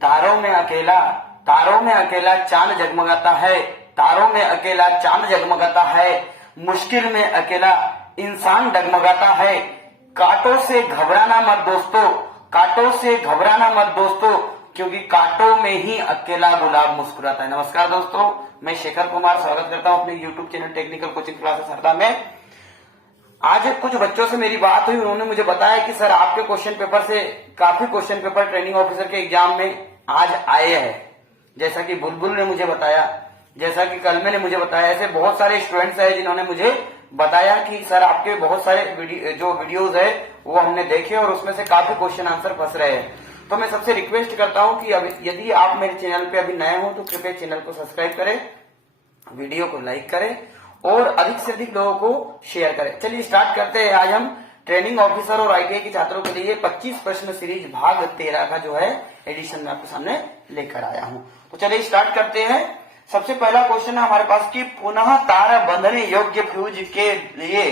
तारों में अकेला चांद जगमगाता है, तारों में अकेला चांद जगमगाता है, मुश्किल में अकेला इंसान डगमगाता है। कांटों से घबराना मत दोस्तों, कांटों से घबराना मत दोस्तों, क्योंकि कांटों में ही अकेला गुलाब मुस्कुराता है। नमस्कार दोस्तों, मैं शेखर कुमार स्वागत करता हूं अपने YouTube channel technical coaching classes Harda में। आज कुछ बच्चों से मेरी बात हुई, उन्होंने मुझे बताया कि सर आपके क्वेश्चन पेपर से काफी क्वेश्चन पेपर ट्रेनिंग ऑफिसर के एग्जाम में आज आए हैं। जैसा कि बुलबुल ने मुझे बताया, जैसा कि कलमे ने मुझे बताया, ऐसे बहुत सारे स्टूडेंट्स हैं जिन्होंने मुझे बताया कि सर आपके बहुत सारे जो वीडियोज है वो हमने देखे और उसमें से काफी क्वेश्चन आंसर फंस रहे हैं। तो मैं सबसे रिक्वेस्ट करता हूं कि यदि आप मेरे चैनल पे अभी नए हो तो कृपया चैनल को सब्सक्राइब करें, वीडियो को लाइक करें और अधिक से अधिक लोगों को शेयर करें। चलिए स्टार्ट करते हैं। आज हम ट्रेनिंग ऑफिसर और आईटीआई के छात्रों के लिए 25 प्रश्न सीरीज भाग 13 का जो है एडिशन में आपके सामने लेकर आया हूं। तो चलिए स्टार्ट करते हैं। सबसे पहला क्वेश्चन है हमारे पास कि पुनः तार बंधने योग्य फ्यूज के लिए,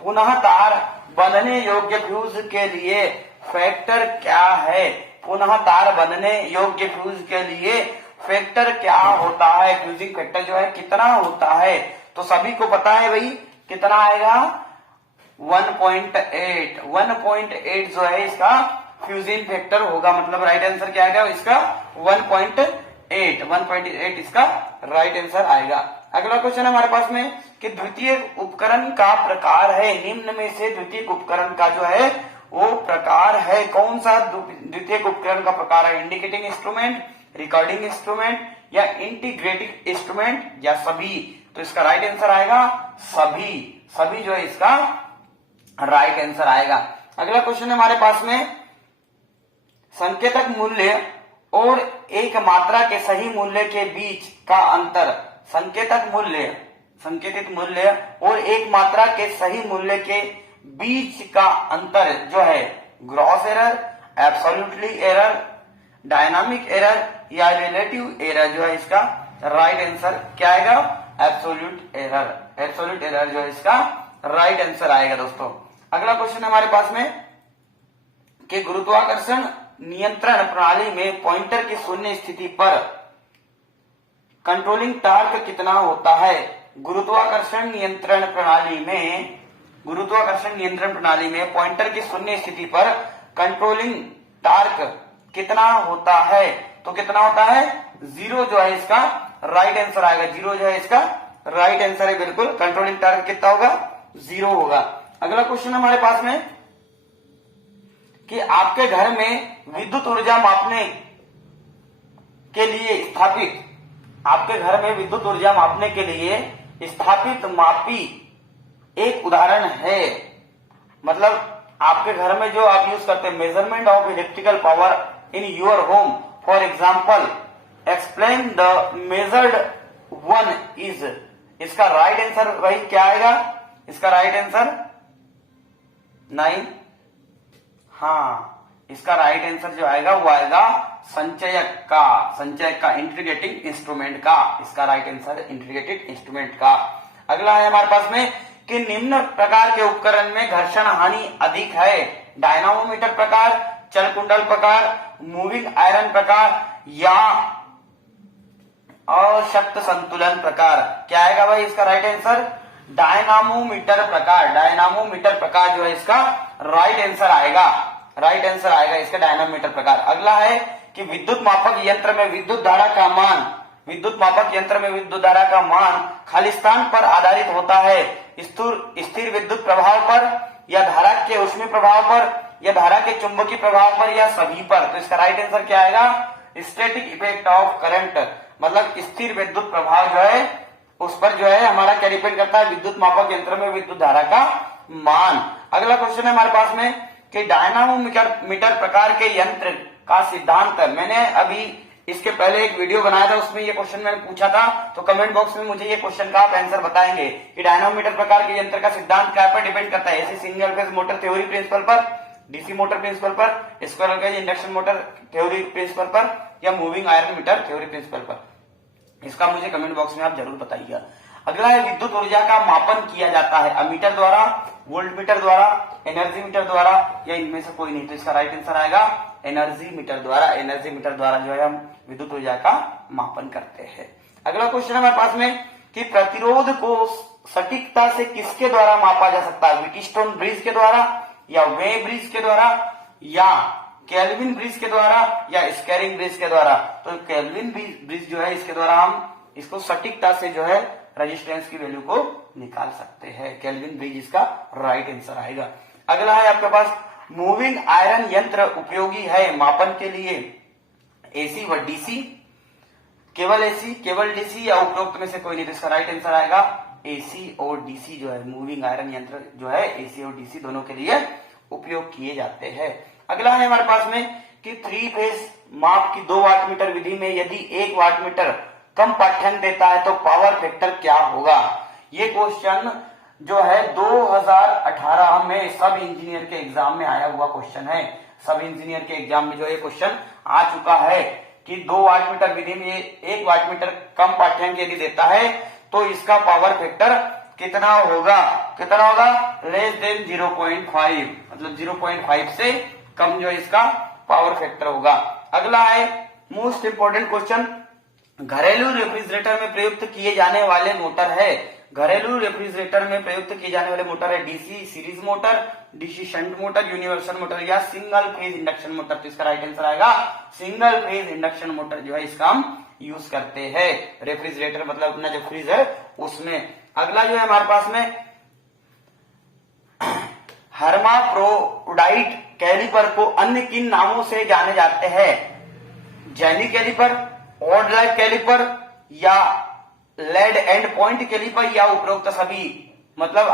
पुनः तार बंधने योग्य फ्यूज के लिए फैक्टर क्या है? पुनः तार बंधने योग्य फ्यूज के लिए फैक्टर क्या होता है? फ्यूजिंग फैक्टर जो है कितना होता है? तो सभी को पता है भाई कितना आएगा, 1.8। 1.8 जो है इसका फ्यूजिंग फैक्टर होगा, मतलब राइट आंसर क्या आएगा इसका 1.8 इसका राइट आंसर आएगा। अगला क्वेश्चन हमारे पास में कि द्वितीय उपकरण का प्रकार है, निम्न में से द्वितीय उपकरण का जो है वो प्रकार है, कौन सा द्वितीय उपकरण का प्रकार है? इंडिकेटिंग इंस्ट्रूमेंट, रिकॉर्डिंग इंस्ट्रूमेंट या इंटीग्रेटिंग इंस्ट्रूमेंट या सभी? तो इसका राइट आंसर आएगा सभी, सभी जो है इसका राइट आंसर आएगा। अगला क्वेश्चन है हमारे पास में संकेतक मूल्य और एक मात्रा के सही मूल्य के बीच का अंतर। संकेतित मूल्य और एक मात्रा के सही मूल्य के बीच का अंतर जो है gross error, absolutely error, dynamic error या रिलेटिव एरर जो है इसका राइट आंसर क्या आएगा? Absolute error. एब्सोल्यूट एरर जो है इसका राइट आंसर आएगा दोस्तों। अगला क्वेश्चन हमारे पास में कि गुरुत्वाकर्षण नियंत्रण प्रणाली में पॉइंटर की शून्य स्थिति पर कंट्रोलिंग टार्क कितना होता है? गुरुत्वाकर्षण नियंत्रण प्रणाली में पॉइंटर की शून्य स्थिति पर कंट्रोलिंग टार्क कितना होता है? तो कितना होता है? 0 जो है इसका राइट आंसर आएगा। 0 जो है इसका राइट आंसर है, बिल्कुल। कंट्रोलिंग टार्क कितना होगा? 0 होगा। अगला क्वेश्चन हमारे पास में कि आपके घर में विद्युत ऊर्जा मापने के लिए स्थापित, आपके घर में विद्युत ऊर्जा मापने के लिए स्थापित मापी एक उदाहरण है, मतलब आपके घर में जो आप यूज करते हैं measurement of electrical power in your home, for example explain the measured one is. इसका राइट आंसर भाई क्या आएगा? इसका राइट आंसर 9। हाँ, इसका राइट आंसर जो आएगा वो आएगा संचयक का इंटीग्रेटिंग इंस्ट्रूमेंट का। इसका राइट आंसर इंटीग्रेटेड इंस्ट्रूमेंट का। अगला है हमारे पास में कि निम्न प्रकार के उपकरण में घर्षण हानि अधिक है? डायनामोमीटर प्रकार, चल कुंडल प्रकार, मूविंग आयरन प्रकार या अशक्त संतुलन प्रकार? क्या आएगा भाई इसका राइट आंसर? डायनामोमीटर प्रकार। डायनामोमीटर प्रकार जो है इसका राइट आंसर आएगा, राइट आंसर आएगा इसका डायनामोमीटर प्रकार। अगला है कि विद्युत मापक यंत्र में विद्युत धारा का मान, विद्युत मापक यंत्र में विद्युत धारा का मान खालिस्तान पर आधारित होता है? स्थिर विद्युत प्रभाव पर या धारा के ऊष्मीय प्रभाव पर या धारा के चुंबकीय प्रभाव पर या सभी पर? तो इसका राइट आंसर क्या आएगा? स्टैटिक इफेक्ट ऑफ करंट, मतलब स्थिर विद्युत प्रभाव जो है उस पर जो है हमारा क्या डिपेंड करता है? विद्युत मापक यंत्र में विद्युत धारा का मान। अगला क्वेश्चन है हमारे पास में कि डायनामोमीटर प्रकार के यंत्र का सिद्धांत। मैंने अभी इसके पहले एक वीडियो बनाया था, उसमें ये क्वेश्चन मैंने पूछा था, तो कमेंट बॉक्स में मुझे ये क्वेश्चन का आप आंसर बताएंगे कि डायनामोमीटर प्रकार के यंत्र का सिद्धांत क्या पर डिपेंड करता है? ऐसे single phase motor theory principle पर, डीसी मोटर प्रिंसिपल पर, squirrel cage induction motor theory principle पर या moving iron meter theory principle पर? इसका मुझे कमेंट बॉक्स में आप जरूर बताइएगा। अगला है विद्युत ऊर्जा का मापन किया जाता है अमीटर द्वारा, वोल्ट मीटर द्वारा, एनर्जी मीटर द्वारा या इनमें से कोई नहीं? तो इसका राइट आंसर आएगा एनर्जी मीटर द्वारा जो है हम विद्युत ऊर्जा का मापन करते हैं। अगला क्वेश्चन हमारे पास में कि प्रतिरोध को सटीकता से किसके द्वारा मापा जा सकता है? व्हीटस्टोन ब्रिज के द्वारा, या वे ब्रिज के द्वारा, या केल्विन ब्रिज के द्वारा, या स्कैरिंग ब्रिज के द्वारा। तो केल्विन ब्रिज जो है इसके द्वारा हम इसको सटीकता से जो है रेजिस्टेंस की वैल्यू को निकाल सकते हैं। केल्विन ब्रिज इसका राइट आंसर आएगा। अगला है आपके पास मूविंग आयरन यंत्र उपयोगी है मापन के लिए एसी व डीसी, केवल एसी, केवल डीसी, या उपरोक्त में से कोई नहीं। तो इसका राइट आंसर आएगा एसी और डीसी जो है मूविंग आयरन यंत्र जो है एसी और डीसी दोनों के लिए उपयोग किए जाते हैं। अगला है हमारे पास में कि 3 फेज माप की 2 वाटमीटर विधि में यदि 1 वाटमीटर कम पाठ्यांक देता है तो पावर फैक्टर क्या होगा? ये क्वेश्चन जो है 2018 में सब इंजीनियर के एग्जाम में आया हुआ क्वेश्चन है। सब इंजीनियर के एग्जाम में जो ये क्वेश्चन आ चुका है कि 2 वाटमीटर विधि में 1 वाटमीटर कम पाठ्यांक यदि देता है तो इसका पावर फैक्टर कितना होगा? लेस देन 0.5, मतलब 0.5 से कम जो इसका पावर फैक्टर होगा। अगला है मोस्ट इंपोर्टेंट क्वेश्चन, घरेलू रेफ्रिजरेटर में प्रयुक्त किए जाने वाले मोटर है। घरेलू रेफ्रिजरेटर में प्रयुक्त किए जाने वाले मोटर है DC series motor, DC shunt motor, universal motor, या सिंगल फेज इंडक्शन मोटर। तो इसका राइट आंसर आएगा सिंगल फेज इंडक्शन मोटर जो है इसका हम यूज करते हैं रेफ्रिजरेटर, मतलब अपना जो फ्रिज है उसमें। अगला जो है हमारे पास में हर्माफ्रोडाइट कैलिपर को अन्य किन नामों से जाने जाते हैं? Jenny caliper, odd leg caliper, या लेड एंड पॉइंट कैलिपर, या उपरोक्त सभी। मतलब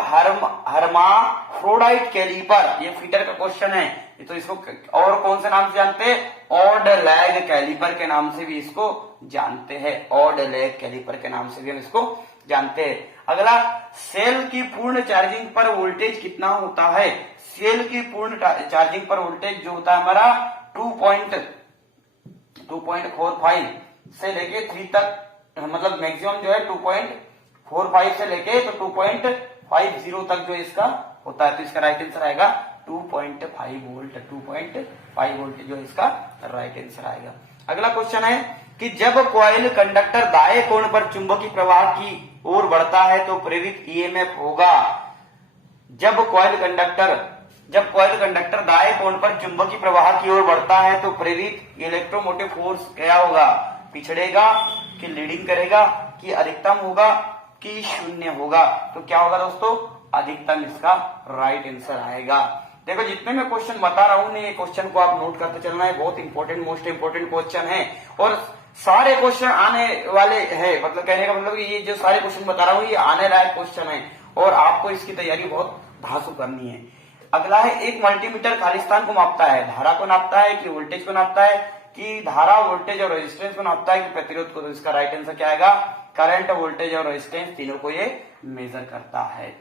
हर्माफ्रोडाइट कैलिपर ये फीटर का क्वेश्चन है, तो इसको और कौन से नाम से जानते हैं? ऑड लैग कैलिपर के नाम से भी इसको जानते हैं। ऑड लैग कैलिपर के नाम से भी हम इसको जानते हैं। अगला, सेल की पूर्ण चार्जिंग पर वोल्टेज कितना होता है? सेल की पूर्ण चार्जिंग पर वोल्टेज जो होता है हमारा 2.45 से लेके 3 तक, मतलब मैक्सिमम जो है 2.45 से लेके तो 2.50 तक जो इसका होता है। तो इसका राइट आंसर आएगा 2.5 वोल्ट। 2.5 वोल्ट जो इसका राइट आंसर आएगा। अगला क्वेश्चन है कि जब कॉइल कंडक्टर दाएं कोण पर चुंबकीय प्रवाह की ओर बढ़ता है तो प्रेरित ईएमएफ होगा। जब कॉइल कंडक्टर दाएं कोण पर चुंबकीय प्रवाह की ओर बढ़ता है तो प्रेरित इलेक्ट्रोमोटिव फोर्स क्या होगा? पिछड़ेगा कि लीडिंग करेगा कि अधिकतम होगा कि शून्य होगा? तो क्या होगा दोस्तों? अधिकतम इसका राइट आंसर आएगा। देखो जितने मैं क्वेश्चन बता रहा हूं ये क्वेश्चन को आप नोट करते चलना है, बहुत इंपॉर्टेंट मोस्ट इंपॉर्टेंट क्वेश्चन है और सारे क्वेश्चन आने वाले हैं। मतलब कहने का मतलब ये जो सारे क्वेश्चन बता रहा हूँ ये आने लायक क्वेश्चन है और आपको इसकी तैयारी बहुत धांसू करनी है। अगला है, एक मल्टीमीटर खालिस्तान को मापता है, धारा को नापता है कि वोल्टेज को नापता है, कि धारा वोल्टेज और रेजिस्टेंस को नापता है कि प्रतिरोध को? तो इसका राइट आंसर क्या आएगा? करंट, वोल्टेज और रेजिस्टेंस तीनों को ये मेजर करता है।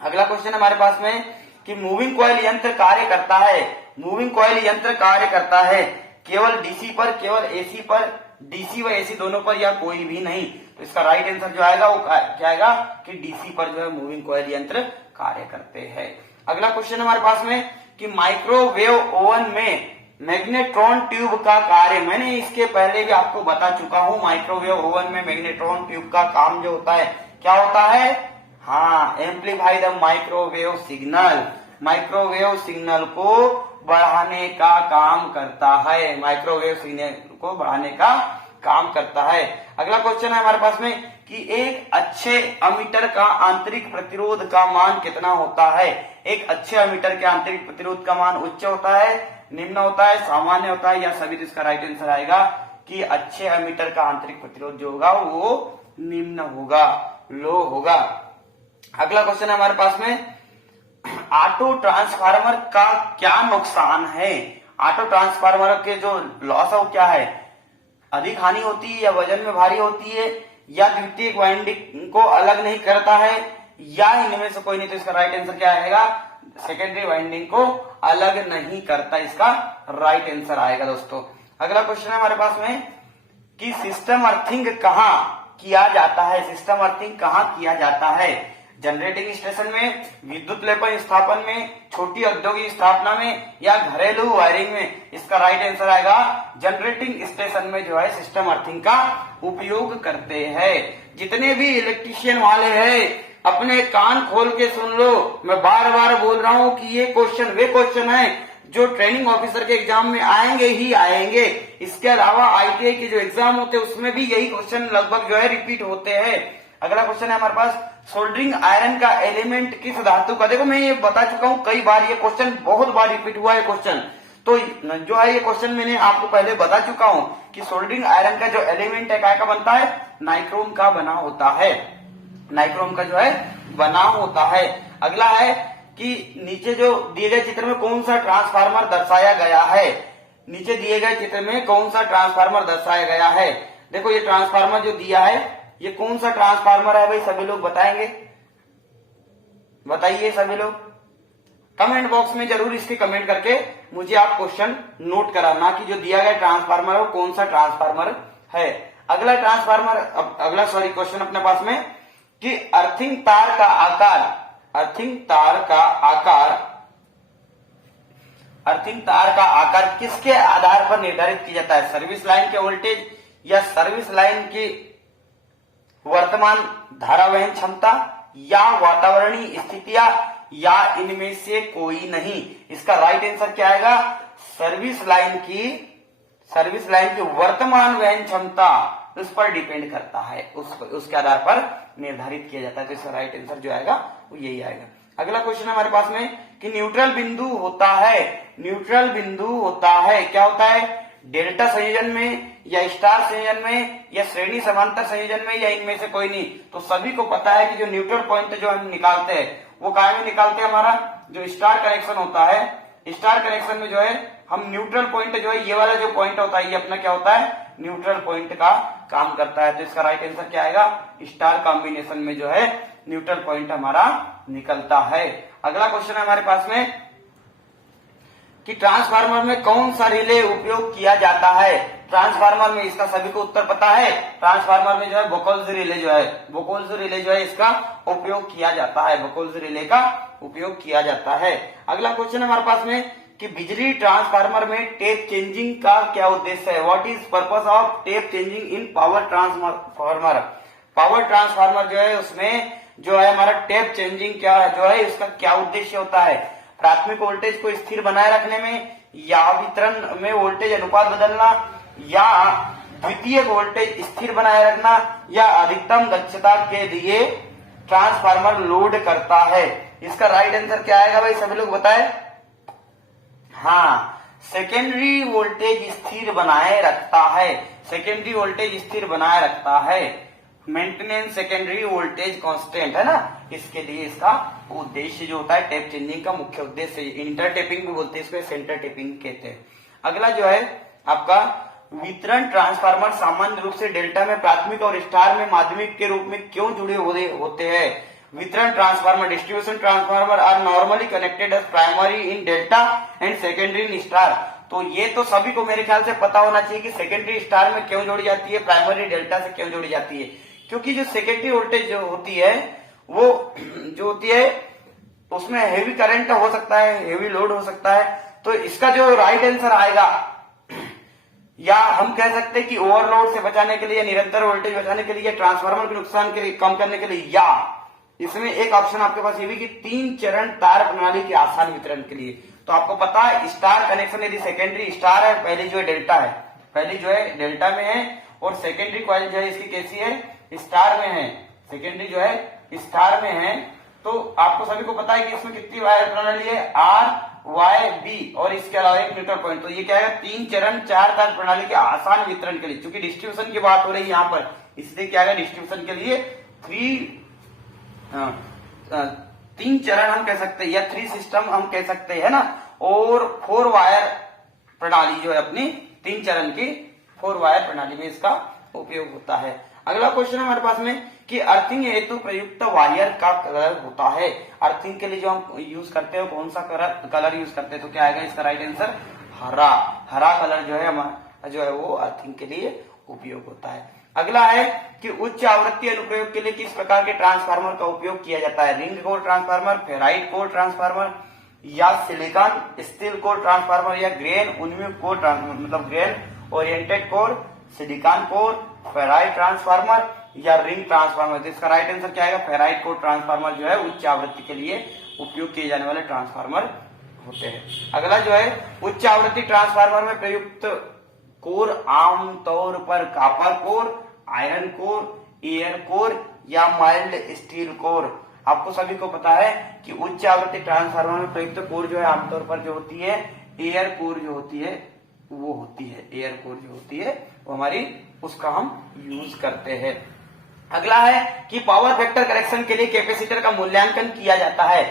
अगला क्वेश्चन हमारे पास में कि मूविंग कॉइल यंत्र कार्य करता है। मूविंग कॉइल यंत्र कार्य करता है केवल डीसी पर, केवल एसी पर, डीसी व एसी दोनों पर, या कोई भी नहीं? तो इसका राइट आंसर जो आएगा वो क्या आएगा कि डीसी पर जो है मूविंग कॉइल यंत्र कार्य करते हैं। अगला क्वेश्चन हमारे पास में कि माइक्रोवेव ओवन में मैग्नेट्रॉन ट्यूब का कार्य, मैंने इसके पहले भी आपको बता चुका हूं। माइक्रोवेव ओवन में मैग्नेट्रॉन ट्यूब का काम जो होता है क्या होता है? हाँ, amplify the microwave signal. Microwave signal को बढ़ाने का काम करता है। माइक्रोवेव सिग्नल को बढ़ाने का काम करता है। अगला क्वेश्चन है हमारे पास में कि एक अच्छे अमीटर का आंतरिक प्रतिरोध का मान कितना होता है? एक अच्छे अमीटर के आंतरिक प्रतिरोध का मान उच्च होता है, निम्न होता है, सामान्य होता है, या सभी? तो इसका राइट आंसर आएगा कि अच्छे अमीटर का आंतरिक प्रतिरोध जो होगा वो निम्न होगा, लो होगा। अगला क्वेश्चन है हमारे पास में ऑटो ट्रांसफार्मर का क्या नुकसान है? ऑटो ट्रांसफार्मर के जो लॉस है वो क्या है? अधिक हानि होती है, या वजन में भारी होती है, या द्वितीयक वाइंडिंग को अलग नहीं करता है, या इनमें से कोई नहीं? तो इसका राइट आंसर क्या आएगा? सेकेंडरी वाइंडिंग को अलग नहीं करता, इसका राइट आंसर आएगा दोस्तों। अगला क्वेश्चन है हमारे पास में कि सिस्टम अर्थिंग कहाँ किया जाता है? सिस्टम अर्थिंग कहाँ किया जाता है? जनरेटिंग स्टेशन में, विद्युत लेपन स्थापन में, छोटी औद्योगिक स्थापना में या घरेलू वायरिंग में? इसका राइट आंसर आएगा जनरेटिंग स्टेशन में जो है सिस्टम अर्थिंग का उपयोग करते हैं। जितने भी इलेक्ट्रीशियन वाले हैं अपने कान खोल के सुन लो, मैं बार बार बोल रहा हूं कि ये क्वेश्चन वे क्वेश्चन है जो ट्रेनिंग ऑफिसर के एग्जाम में आएंगे ही आएंगे। इसके अलावा आईटीआई के जो एग्जाम होते हैं उसमें भी यही क्वेश्चन लगभग जो है रिपीट होते हैं। अगला क्वेश्चन है हमारे पास, सोल्डरिंग आयरन का एलिमेंट किस धातु का? देखो मैं ये बता चुका हूं कई बार, ये क्वेश्चन बहुत बार रिपीट हुआ है क्वेश्चन। तो जो है ये क्वेश्चन मैंने आपको पहले बता चुका हूं कि सोल्डरिंग आयरन का जो एलिमेंट है क्या का बनता है? नाइक्रोम का बना होता है, नाइक्रोम का जो है बना होता है। अगला है कि नीचे जो दिए गए चित्र में कौन सा ट्रांसफार्मर दर्शाया गया है? नीचे दिए गए चित्र में कौन सा ट्रांसफार्मर दर्शाया गया है? देखो ये ट्रांसफार्मर जो दिया है ये कौन सा ट्रांसफार्मर है भाई? सभी लोग बताएंगे, बताइए सभी लोग कमेंट बॉक्स में जरूर इसके कमेंट करके मुझे आप क्वेश्चन नोट कराना कि जो दिया गया ट्रांसफार्मर है वो कौन सा ट्रांसफार्मर है। अगला ट्रांसफार्मर अगला क्वेश्चन अपने पास में कि अर्थिंग तार का आकार, अर्थिंग तार का आकार, अर्थिंग तार का आकार किसके आधार पर निर्धारित किया जाता है? सर्विस लाइन के वोल्टेज या सर्विस लाइन की वर्तमान धारा वहन क्षमता या वातावरणीय स्थितियां या इनमें से कोई नहीं? इसका राइट आंसर क्या आएगा? सर्विस लाइन की वर्तमान वहन क्षमता उस पर डिपेंड करता है, उसके आधार पर निर्धारित किया जाता है। तो इसका राइट आंसर जो आएगा वो यही आएगा। अगला क्वेश्चन हमारे पास में कि न्यूट्रल बिंदु होता है, न्यूट्रल बिंदु होता है क्या होता है? डेल्टा संयोजन में या स्टार संयोजन में या श्रेणी समांतर संयोजन में या इनमें से कोई नहीं? तो सभी को पता है कि जो न्यूट्रल पॉइंट जो हम निकालते हैं वो काय में निकालते हैं? हमारा जो स्टार कनेक्शन होता है, स्टार कनेक्शन में जो है हम न्यूट्रल पॉइंट जो है ये वाला जो पॉइंट होता है ये अपना क्या होता है? न्यूट्रल पॉइंट का काम करता है। तो इसका राइट आंसर क्या आएगा? स्टार कॉम्बिनेशन में जो है न्यूट्रल पॉइंट हमारा निकलता है। अगला क्वेश्चन है हमारे पास में कि ट्रांसफार्मर में कौन सा रिले उपयोग किया जाता है? ट्रांसफार्मर में इसका सभी को उत्तर पता है। ट्रांसफार्मर में जो है बोकोल्स रिले जो है, बोकोल्स रिले जो है इसका उपयोग किया जाता है, बोकोल्स रिले का उपयोग किया जाता है। अगला क्वेश्चन हमारे पास में कि बिजली ट्रांसफार्मर में टेप चेंजिंग का क्या उद्देश्य है? What is purpose of tap changing in power transformer? Power transformer जो है उसमें जो है हमारा टेप चेंजिंग क्या है जो है इसका क्या उद्देश्य होता है? प्राथमिक वोल्टेज को स्थिर बनाए रखने में या वितरण में वोल्टेज अनुपात बदलना या द्वितीयक वोल्टेज स्थिर बनाए रखना या अधिकतम दक्षता के लिए ट्रांसफार्मर लोड करता है? इसका राइट आंसर क्या आएगा भाई? सभी लोग बताएं। हाँ, सेकेंडरी वोल्टेज स्थिर बनाए रखता है, सेकेंडरी वोल्टेज स्थिर बनाए रखता है, मेंटेनेंस सेकेंडरी वोल्टेज कांस्टेंट है ना, इसके लिए इसका उद्देश्य जो होता है टेप चेंजिंग का मुख्य उद्देश्य, इंटर टेपिंग भी बोलते हैं इसको, सेंटर टेपिंग कहते हैं। अगला जो है आपका वितरण ट्रांसफार्मर सामान्य रूप से डेल्टा में प्राथमिक और स्टार में माध्यमिक के रूप में क्यों जुड़े होते हैं? वितरण transformer distribution transformer are normally connected as primary in delta and secondary in star. तो ये तो सभी को मेरे ख्याल से पता होना चाहिए कि सेकेंडरी स्टार में क्यों जोड़ी जाती है, प्राइमरी डेल्टा से क्यों जोड़ी जाती है। क्योंकि जो सेकेंडरी वोल्टेज जो होती है वो जो होती है उसमें हेवी करंट हो सकता है, हेवी लोड हो सकता है। तो इसका जो राइट आंसर आएगा, या हम कह सकते हैं कि ओवरलोड से बचाने के लिए, निरंतर वोल्टेज बचाने के लिए, ट्रांसफार्मर के नुकसान के लिए कम करने के लिए, या इसमें एक ऑप्शन आपके पास ये भी कि 3 चरण तार प्रणाली के आसान वितरण के लिए। तो आपको पता है स्टार कनेक्शन यदि सेकेंडरी स्टार है, पहली जो है डेल्टा है, पहली जो है डेल्टा में है, और सेकेंडरी कॉइल जो है इसकी कैसी है? स्टार में है, सेकेंडरी जो है स्टार में है। तो आपको सभी को पता है कि इसमें कितनी वायर प्रणाली है? आर वाई बी और इसके अलावा एक न्यूट्रल पॉइंट। तो ये क्या है? 3 चरण 4 तार प्रणाली के आसान वितरण के लिए, क्योंकि डिस्ट्रीब्यूशन की बात हो रही है यहाँ पर, इसलिए क्या है डिस्ट्रीब्यूशन के लिए 3 चरण हम कह सकते हैं या 3 सिस्टम हम कह सकते हैं ना, और 4 वायर प्रणाली जो है अपनी 3 चरण की 4 वायर प्रणाली में इसका उपयोग होता है। अगला क्वेश्चन हमारे पास में कि अर्थिंग हेतु प्रयुक्त वायर का कलर होता है। अर्थिंग के लिए जो हम यूज करते हैं कौन सा कलर यूज करते हैं? तो क्या आएगा इसका राइट आंसर? हरा। हरा कलर जो है हमारा जो है वो अर्थिंग के लिए उपयोग होता है। अगला है कि उच्च आवृत्ति अनुप्रयोग के लिए किस प्रकार के ट्रांसफार्मर का उपयोग किया जाता है? Ring core transformer, ferrite core transformer, या सिलिकॉन स्टील कोर ट्रांसफार्मर, या ग्रेन उन्मुख कोर ट्रांसफार्मर, मतलब grain oriented core, silicon core, ferrite transformer या रिंग ट्रांसफार्मर। तो इसका राइट आंसर क्या आएगा? फेराइट कोर ट्रांसफार्मर जो है उच्च आवृत्ति के लिए उपयोग किए जाने वाले ट्रांसफार्मर होते हैं। अगला जो है उच्च आवृत्ति ट्रांसफार्मर में प्रयुक्त कोर आमतौर पर copper core, iron core, air core या माइल्ड स्टील कोर। आपको सभी को पता है कि उच्च आवृत्ति ट्रांसफार्मर में प्रयुक्त कोर जो है आमतौर पर जो होती है एयर कोर जो होती है वो होती है, एयर कोर जो होती है वो हमारी उसका हम यूज करते हैं। अगला है कि पावर फैक्टर करेक्शन के लिए कैपेसिटर का मूल्यांकन किया जाता है।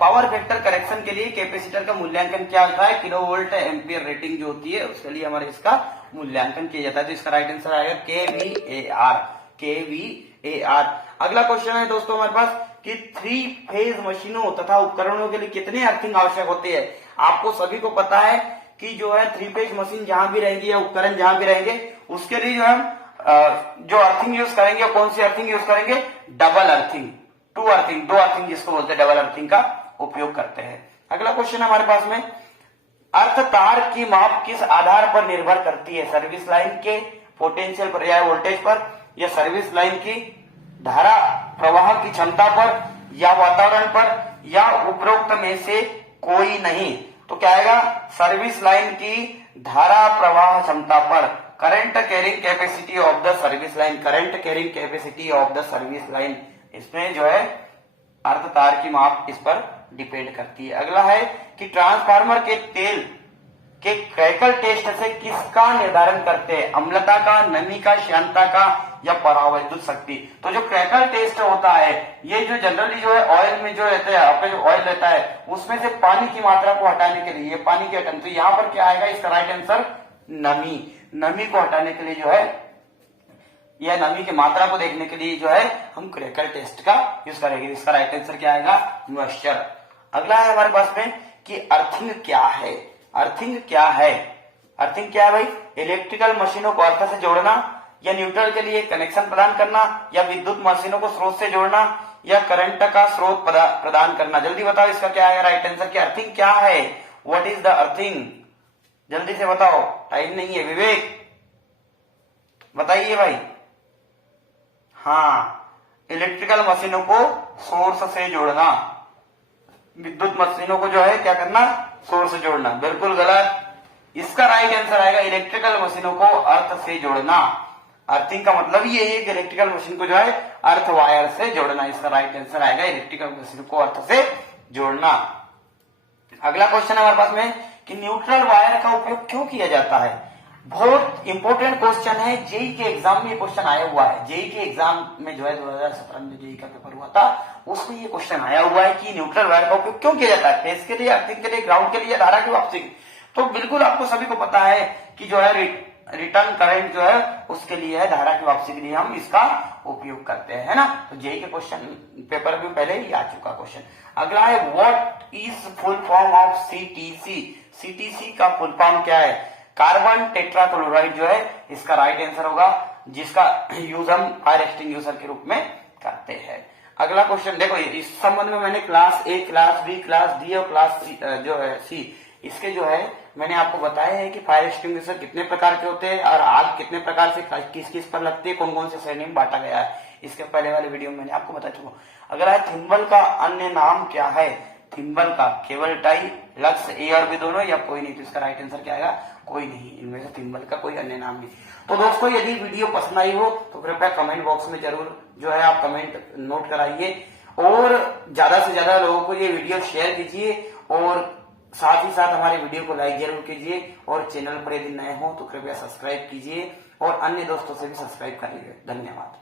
पावर फैक्टर करेक्शन के लिए कैपेसिटर का मूल्यांकन क्या होता है? किलो वोल्ट एम्पियर रेटिंग जो होती है उसके लिए हमारे इसका मूल्यांकन किया जाता है। तो इसका राइट आंसर आएगा केवीएआर, केवीएआर। अगला क्वेश्चन है दोस्तों हमारे पास कि 3 फेज मशीनों तथा उपकरणों के लिए कितने अर्थिंग आवश्यक होते हैं? आपको सभी को पता है कि जो है 3 फेज मशीन जहां भी रहेंगी या उपकरण जहां भी रहेंगे उसके लिए जो हम जो अर्थिंग यूज करेंगे, कौन सी अर्थिंग यूज करेंगे? डबल अर्थिंग, 2 अर्थिंग, 2 अर्थिंग जिसको बोलते हैं डबल अर्थिंग का उपयोग करते हैं। अगला क्वेश्चन हमारे पास में अर्थ तार की माप किस आधार पर निर्भर करती है? सर्विस लाइन के पोटेंशियल पर या वोल्टेज पर, या सर्विस लाइन की धारा प्रवाह की क्षमता पर, या वातावरण पर, या उपरोक्त में से कोई नहीं। तो क्या आएगा? सर्विस लाइन की धारा प्रवाह क्षमता पर, current carrying capacity of the service line, current carrying capacity of the service line. इसमें जो है अर्थ तार की माप इस पर डिपेंड करती है। अगला है कि ट्रांसफार्मर के तेल के क्रैकल टेस्ट से किसका निर्धारण करते हैं? अम्लता का, नमी का, श्यानता का, या परावैद्युत शक्ति। तो जो क्रैकल टेस्ट होता है ये जो जनरली जो है ऑयल में जो रहता है, आपका जो ऑयल रहता है उसमें से पानी की मात्रा को हटाने के लिए, पानी की हटाने, तो यहाँ पर क्या आएगा? इसका राइट आंसर नमी, नमी को हटाने के लिए जो है यह नमी की मात्रा को देखने के लिए जो है हम क्रैकल टेस्ट का यूज करेंगे। इसका राइट आंसर क्या आएगा? मॉइस्चर। अगला है हमारे पास में कि अर्थिंग क्या है? अर्थिंग क्या है? अर्थिंग क्या है भाई? इलेक्ट्रिकल मशीनों को अर्थ से जोड़ना, या न्यूट्रल के लिए कनेक्शन प्रदान करना, या विद्युत मशीनों को स्रोत से जोड़ना, या करंट का स्रोत प्रदान करना। जल्दी बताओ इसका क्या है राइट आंसर? की अर्थिंग क्या है? What is the earthing? जल्दी से बताओ, टाइम नहीं है। विवेक बताइए भाई। हाँ, इलेक्ट्रिकल मशीनों को सोर्स से जोड़ना, विद्युत मशीनों को जो है क्या करना? सोर्स से जोड़ना। बिल्कुल गलत। इसका राइट आंसर आएगा इलेक्ट्रिकल मशीनों को अर्थ से जोड़ना। अर्थिंग का मतलब ये है कि इलेक्ट्रिकल मशीन को जो है अर्थ वायर से जोड़ना। इसका राइट आंसर आएगा इलेक्ट्रिकल मशीन को अर्थ से जोड़ना। अगला क्वेश्चन हमारे पास में कि न्यूट्रल वायर का उपयोग क्यों किया जाता है? बहुत इंपॉर्टेंट क्वेश्चन है, जेई के एग्जाम में ये क्वेश्चन आया हुआ है। जेई के एग्जाम में जो है 2017 में जेई का पेपर हुआ था उसमें ये क्वेश्चन आया हुआ है कि न्यूट्रल वायर का उपयोग क्यों किया जाता है? फेज के लिए, अर्थिंग के लिए, ग्राउंड के लिए, धारा की वापसी। तो बिल्कुल आपको सभी को पता है कि जो है रिटर्न करंट जो है उसके लिए है, धारा की वापसी के लिए हम इसका उपयोग करते हैं, है ना। तो जेई के क्वेश्चन पेपर में पहले ही आ चुका क्वेश्चन। अगला है what is full form of CTC? CTC का फुल फॉर्म क्या है? कार्बन टेट्राक्लोराइड जो है इसका राइट आंसर होगा, जिसका यूज हम फायर एक्सटिंग्विशर के रूप में करते हैं। अगला क्वेश्चन देखो, इस संबंध में मैंने class A, class B, class D और क्लास सी जो है सी, इसके जो है मैंने आपको बताया है कि फायर एक्सटिंग्विशर कितने प्रकार के होते हैं और आग कितने प्रकार से किस किस पर लगती है, कौन कौन से श्रेणी में बांटा गया है। इसके पहले वाले वीडियो में मैंने आपको बता चुका। अगला है थिम्बल का अन्य नाम क्या है? थिम्बल का केवल टाई, लक्स, ए और बी दोनों, या कोई नहीं। तो इसका राइट आंसर क्या आएगा? कोई नहीं। इनमें से थिम्बल का कोई अन्य नाम नहीं। तो दोस्तों यदि वीडियो पसंद आई हो तो कृपया कमेंट बॉक्स में जरूर जो है आप कमेंट नोट कराइए और ज्यादा से ज्यादा लोगों को ये वीडियो शेयर कीजिए और साथ ही साथ हमारे वीडियो को लाइक जरूर कीजिए और चैनल पर यदि नए हो तो कृपया सब्सक्राइब कीजिए और अन्य दोस्तों से भी सब्सक्राइब करिए। धन्यवाद।